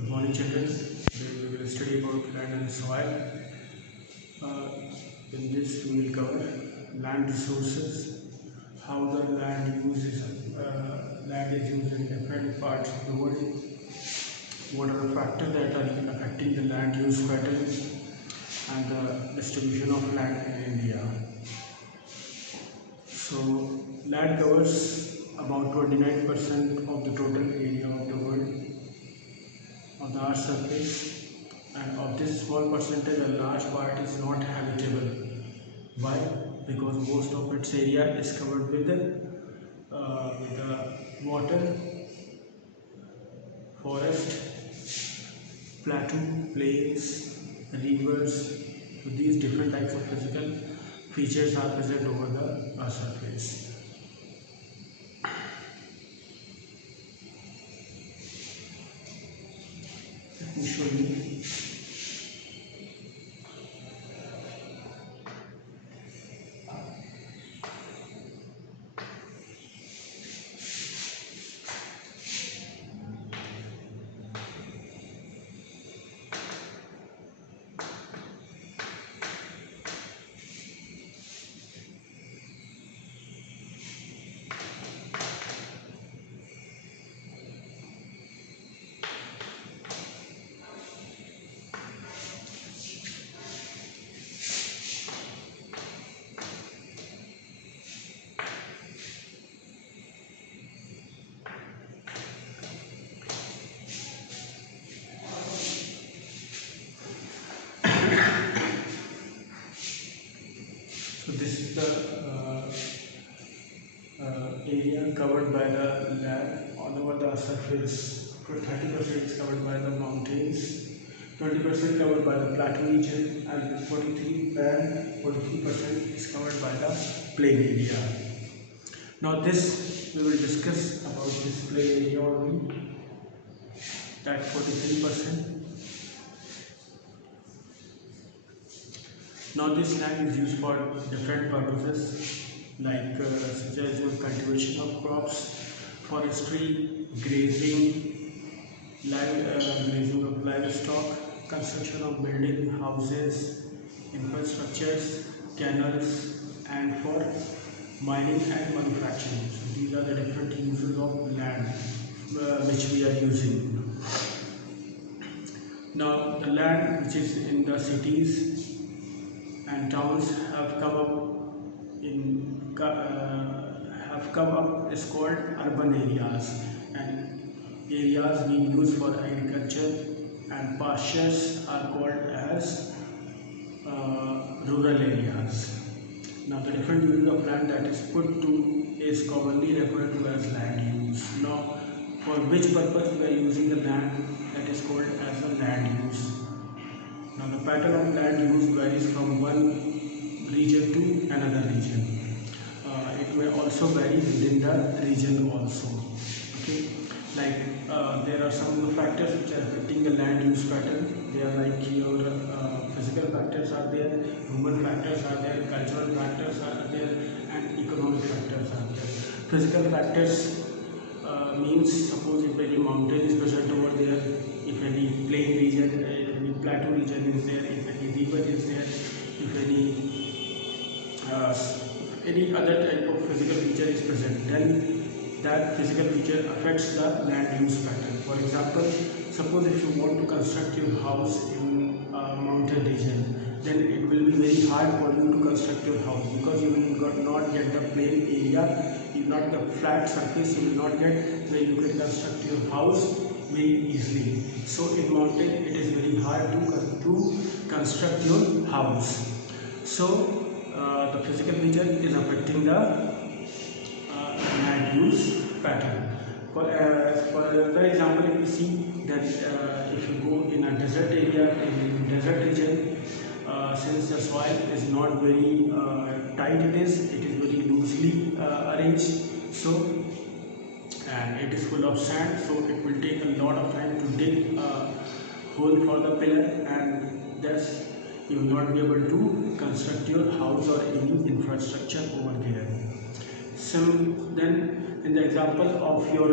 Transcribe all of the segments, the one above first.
Good morning, children. Today we will study about land and soil. In this, we will cover land resources, how the land is used in different parts of the world, what are the factors that are affecting the land use pattern, and the distribution of land in India. So, land covers about 29% of the total area of the world on the earth's surface, and of this small percentage a large part is not habitable. Why? Because most of its area is covered with the water, forest, plateau, plains, rivers. So these different types of physical features are present over the earth's surface. Let me show you. So this is the area covered by the land all over the surface. 30% is covered by the mountains, 20% covered by the plateau region, and 43% is covered by the plain area. Now this we will discuss about this plain area only, that 43%. Now this land is used for different purposes like such as cultivation of crops, forestry, grazing, grazing of livestock, construction of building, houses, infrastructures, canals, and for mining and manufacturing. So these are the different uses of land which we are using. Now the land which is in the cities and towns have come up is called urban areas, and areas being used for agriculture and pastures are called as rural areas. Now the different use of land that is put to is commonly referred to as land use. Now for which purpose we are using the land, that is called as a land use. Now the pattern of land use varies from one region to another region. It may also vary within the region also. Okay, like there are some factors which are affecting the land use pattern. They are like your physical factors are there, human factors are there, cultural factors are there, and economic factors are there. Physical factors means suppose if any mountain is present over there, if any plain region, if any plateau region is there, if any river is there, if any other type of physical feature is present, then that physical feature affects the land use pattern. For example, suppose if you want to construct your house in a mountain region, then it will be very hard for you to construct your house because you will not get the plain area, you will not the flat surface, you will not get where you can construct your house very easily. So in mountain it is very hard to construct your house. So the physical feature is affecting the land use pattern. For example, if you see that if you go in a desert area, in desert region, since the soil is not very tight, it is very loosely arranged. So and it is full of sand, so it will take a lot of time to dig a hole for the pillar, and thus you will not be able to construct your house or any infrastructure over there. So then in the example of your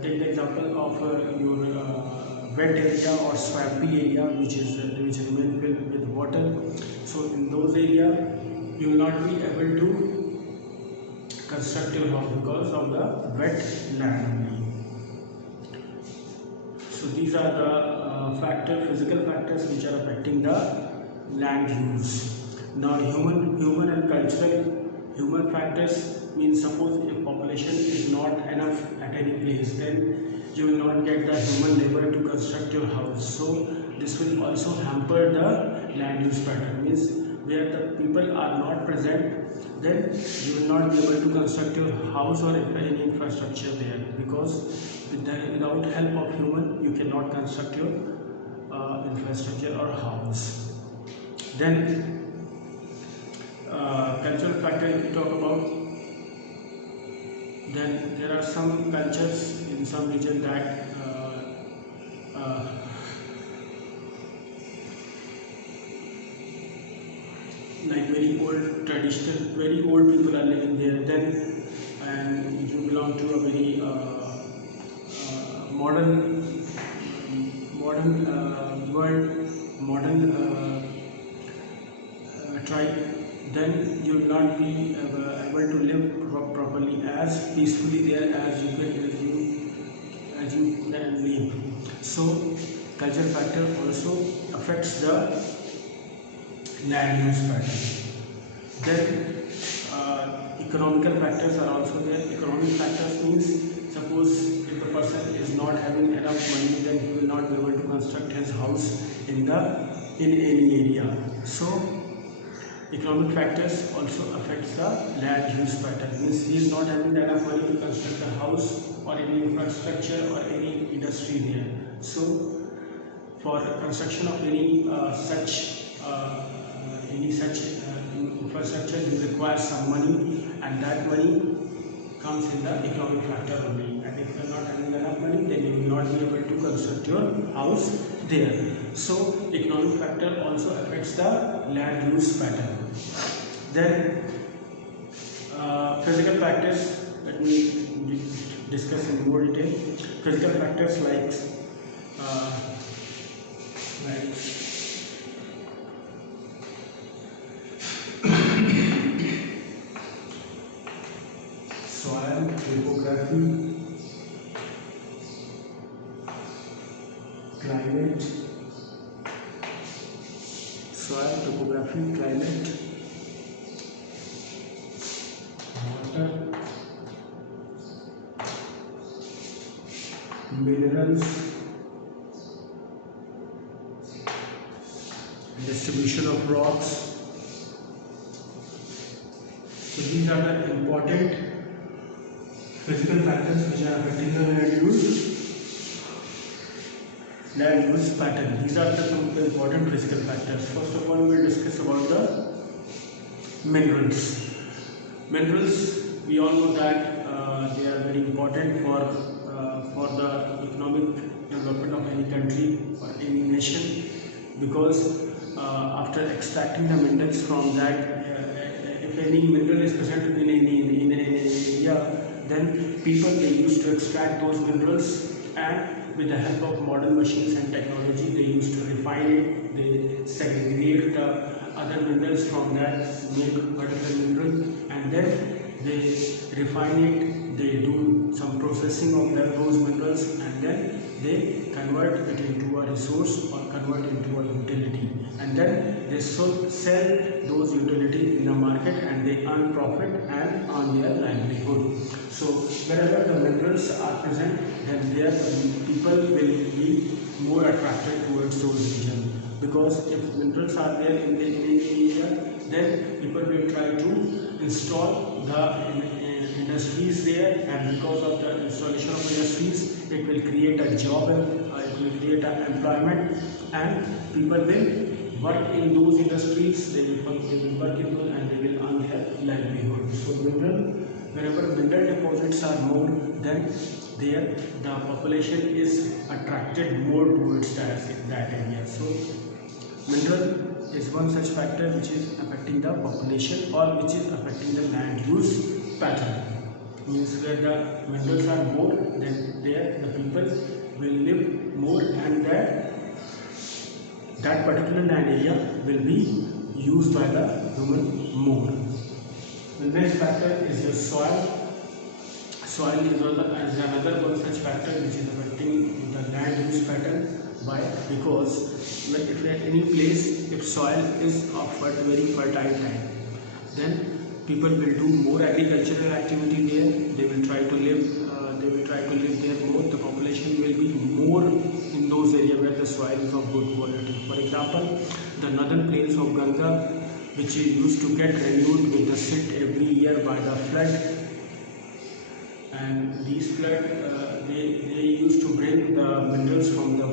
take the example of your wet area or swampy area which remain filled with water. So in those areas you will not be able to construct your house because of the wet land only. So these are the physical factors which are affecting the land use. Now human and cultural. Human factors means, suppose if population is not enough at any place, then you will not get the human labor to construct your house. So this will also hamper the land use pattern. Means where the people are not present, then you will not be able to construct your house or any infrastructure there, because without help of human you cannot construct your infrastructure or house. Then cultural factor, if we talk about, then there are some cultures in some region that like very old traditional, very old people are living there. Then, and if you belong to a very modern world, modern tribe, then you will not be able to live properly as peacefully there as you can live. So cultural factor also affects the land use pattern. Then economical factors are also there. Economic factors means, suppose if the person is not having enough money, then he will not be able to construct his house in any area. So economic factors also affects the land use pattern. Means he is not having enough money to construct a house or any infrastructure or any industry there. So for construction of any such infrastructure, you require some money, and that money comes in the economic factor only. And if you are not having enough money, then you will not be able to construct your house there. So economic factor also affects the land use pattern. Then physical factors, let me discuss in more detail. Physical factors like soil, topography, climate, soil, topography, climate, water, minerals, distribution of rocks. So these are the important physical factors which are affecting the land use pattern. These are some important physical factors. First of all, we will discuss about the minerals. Minerals, we all know that they are very important for the economic development of any country or any nation, because after extracting the minerals from that, if any mineral is present in any area, then people, they used to extract those minerals, and with the help of modern machines and technology, they used to refine it. They segregate the other minerals from that main particular mineral, and then they refine it. They do some processing of those minerals, and then they convert it into a resource or convert it into a utility, and then they sell those utilities in the market, and they earn profit and earn their livelihood. So wherever the minerals are present, then there people will be more attracted towards those regions, because if minerals are there in any area, then people will try to install the industries there, and because of the installation of industries, it will create a job, it will create an employment, and people will work in those industries. They will work in those, and they will earn their livelihood. So wherever mineral deposits are more, then there the population is attracted more towards that area. So mineral is one such factor which is affecting the population, or which is affecting the land use pattern. Means where the minerals are more, then there the people will live more, and the that particular land area will be used by the human more. The next factor is your soil. Soil is another one such factor which is affecting the land use pattern. Why? Because if at any place, if soil is of a very fertile type, then people will do more agricultural activity there. They will try to live. They will try to live there more. The population will be more in those areas where the soil is of good quality. For example, the northern plains of Ganga, which used to get renewed with the sit every year by the flood, and these flood they used to bring the minerals from the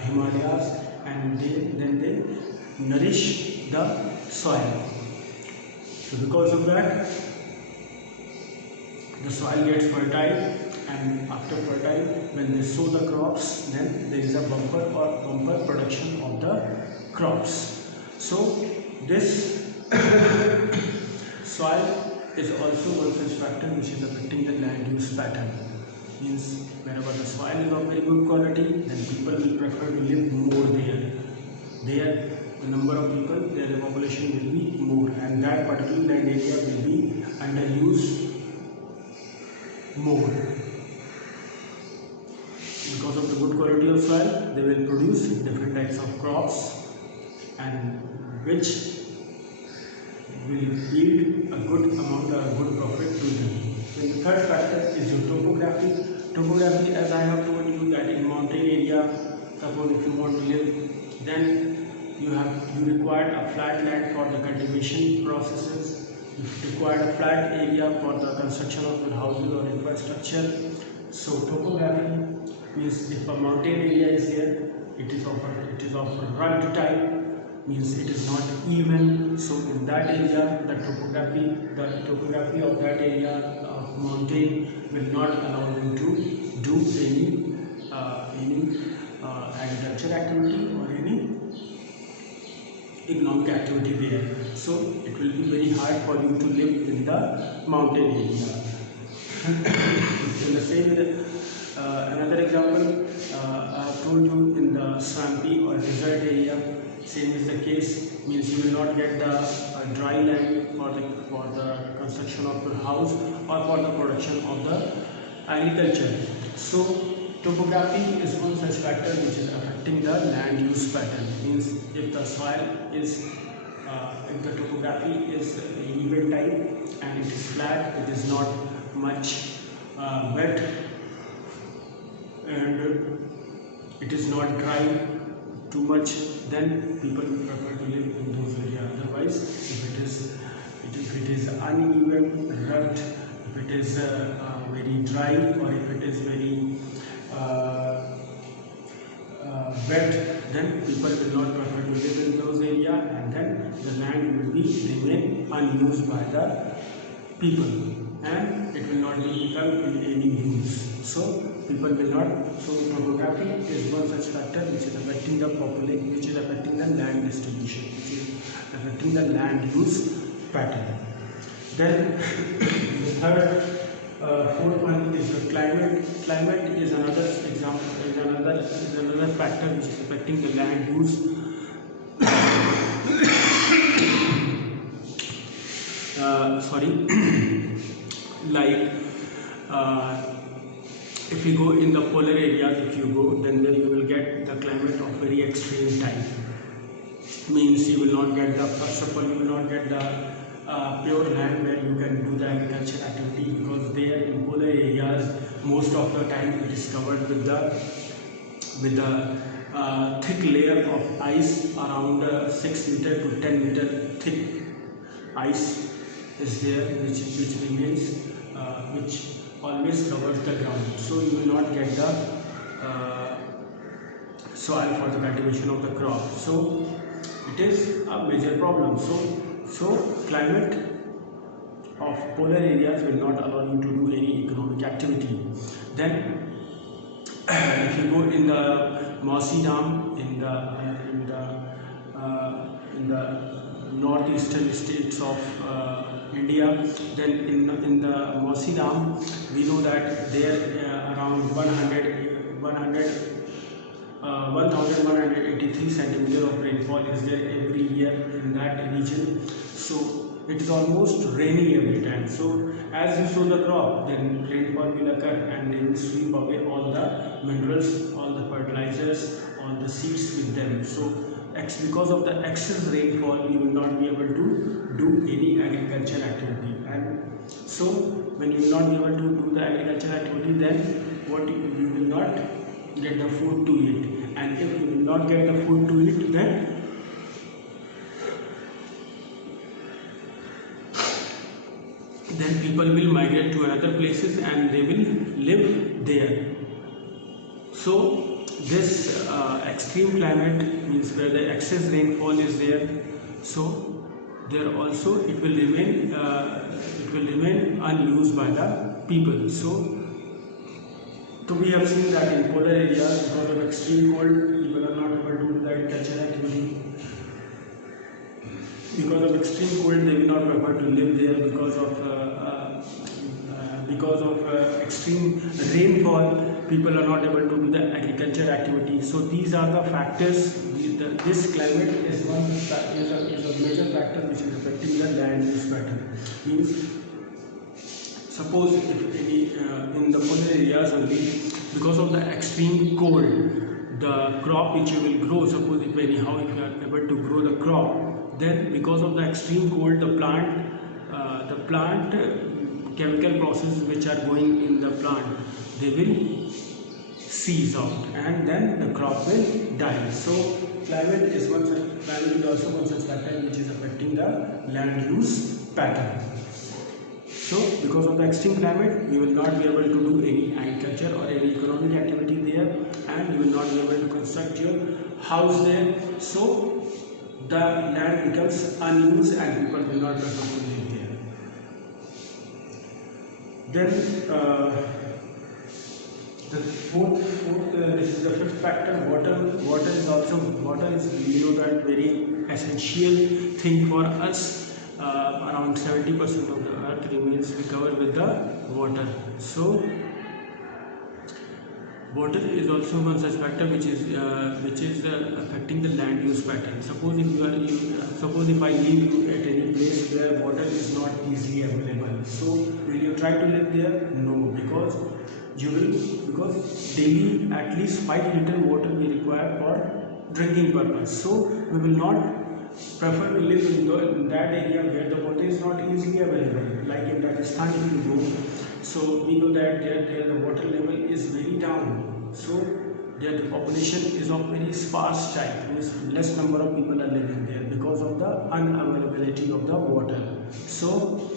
Himalayas, and then they nourish the soil. So because of that, the soil gets fertile, and after fertile, when they sow the crops, then there is a bumper production of the crops. So this soil is also one such factor which is affecting the land use pattern. Means wherever the soil is of very good quality, then people will prefer to live more there. There, the number of people, there the population will be more, and that particular land area will be underused more. Because of the good quality of soil, they will produce different types of crops, and which will yield a good amount or a good profit to them. Then the third factor is your topography. Topography, as I have told you, that in mountain area, suppose if you want to live, then you require a flat land for the cultivation processes. You require a flat area for the construction of your houses or infrastructure. So topography means if a mountain area is there, it is of a rugged type, means it is not even. So in that area, the topography of that area of mountain will not allow you to do any agriculture activity or any economic activity there. So it will be very hard for you to live in the mountain area. In the same way, another example, I have told you in the swampy or desert area, same is the case, means you will not get the dry land for the construction of your house or for the production of the agriculture. So topography is one such factor which is affecting the land use pattern. Means if the soil is if the topography is even type and it is flat, it is not much wet, and it is not dry too much, then people prefer to live in those areas. Otherwise, if it is uneven, rugged, if it is very dry, or if it is very wet, then people will not prefer to live in those areas, and then the land will remain unused by the people, and it will not become in any use. So people will not. So topography is one such factor which is affecting the population, which is affecting the land distribution, which is affecting the land use pattern. Then the fourth one is the climate. Climate is another example, is another factor which is affecting the land use. Like if you go in the polar areas, then you will get the climate of very extreme type. Means you will not get the, first of all, you will not get the pure land where you can do the agriculture activity, because there in polar areas most of the time it is covered with the thick layer of ice, around 6 meter to 10 meter thick ice is there, which remains, which always covers the ground. So you will not get the soil for the cultivation of the crop. So it is a major problem. So climate of polar areas will not allow you to do any economic activity. Then if you go in the Mausi Dam in the northeastern states of India, then in the Mausi Dam, we know that there around 1180 23 centimeter of rainfall is there every year in that region. So it is almost rainy every time. So as you sow the crop, then rainfall will occur and they will sweep away all the minerals, all the fertilizers, all the seeds with them. So because of the excess rainfall, you will not be able to do any agriculture activity. And so when you will not be able to do the agriculture activity, then what you will not get the food to eat. And if you will not get the food to eat, then people will migrate to another places and they will live there. So this extreme climate means where the excess rainfall is there, so there also it will remain unused by the people. So we have seen that in polar areas, because of extreme cold, people are not able to do the agricultural activity. Because of extreme cold, they will not prefer to live there. Because of extreme rainfall, people are not able to do the agriculture activity. So these are the factors. This climate is a major factor which is affecting the land use pattern. Means, suppose if any in the polar areas only, because of the extreme cold, the crop which you will grow, suppose if you are able to grow the crop, then because of the extreme cold, the plant chemical processes which are going in the plant, they will cease out and then the crop will die. So climate is also one such factor which is affecting the land use pattern. So because of the extreme climate, you will not be able to do any agriculture or any economic activity there, and you will not be able to construct your house there. So the land becomes unused and people will not prefer to live there. Then this is the fifth factor. Water is that very essential thing for us. Around 70% of the earth remains covered with the water. So water is also one such factor which is affecting the land use pattern. Suppose if I leave you at any place where water is not easily available, so will you try to live there? No, because daily at least 5 liters water we require for drinking purpose. So we will not prefer to live in that area where the water is not easily available. Like in Rajasthan, if you go, so we know that there the water level is very down. So there the population is of very sparse type, means less number of people are living there because of the unavailability of the water. So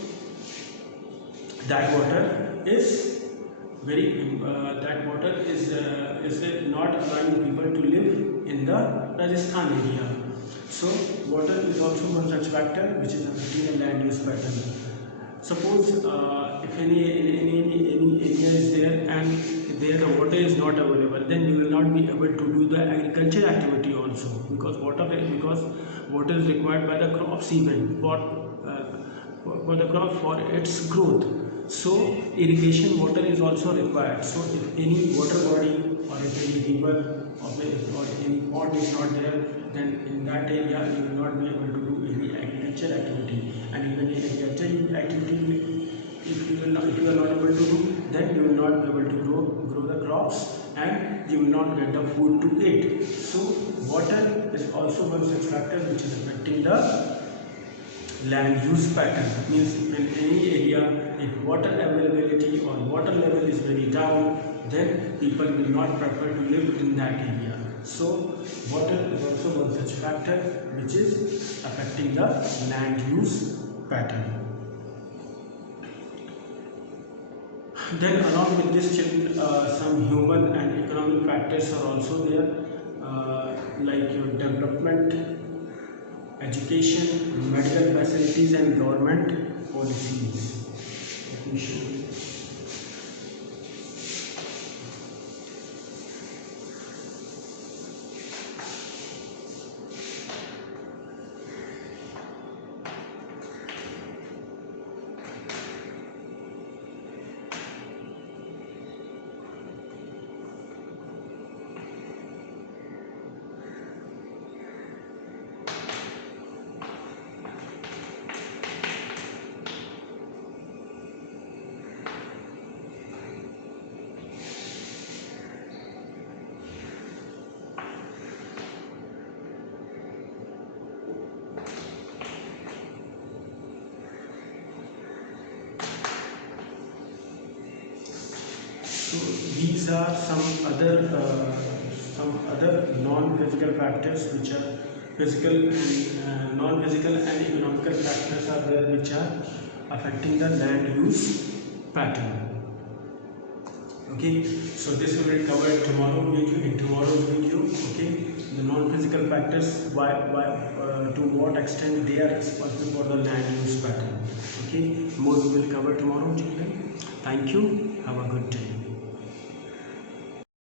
that water is not allowing people to live in the Rajasthan area. So water is also one such factor which is affecting the land use pattern. Suppose if any area is there and there the water is not available, then you will not be able to do the agriculture activity also, because water is required by the crops even for the crop for its growth. So irrigation water is also required. So if any water body or if any river or any pond is not there, then in that area you will not be able to do any agriculture activity. And even agriculture activity, if you are not able to do, then you will not be able to grow the crops and you will not get the food to eat. So water is also one such factor which is affecting the land use pattern. Means in any area, if water availability or water level is very down, then people will not prefer to live in that area. So water is also one such factor which is affecting the land use pattern. Then along with this, some human and economic factors are also there, like your development, education, medical facilities and government policies. Let me show you. these are some other non-physical factors which are physical and non-physical and economical factors are there which are affecting the land use pattern. Okay, so this will be covered in tomorrow's video. Okay, the non-physical factors, to what extent they are responsible for the land use pattern. Okay, more we will cover tomorrow, children. Thank you. Have a good day.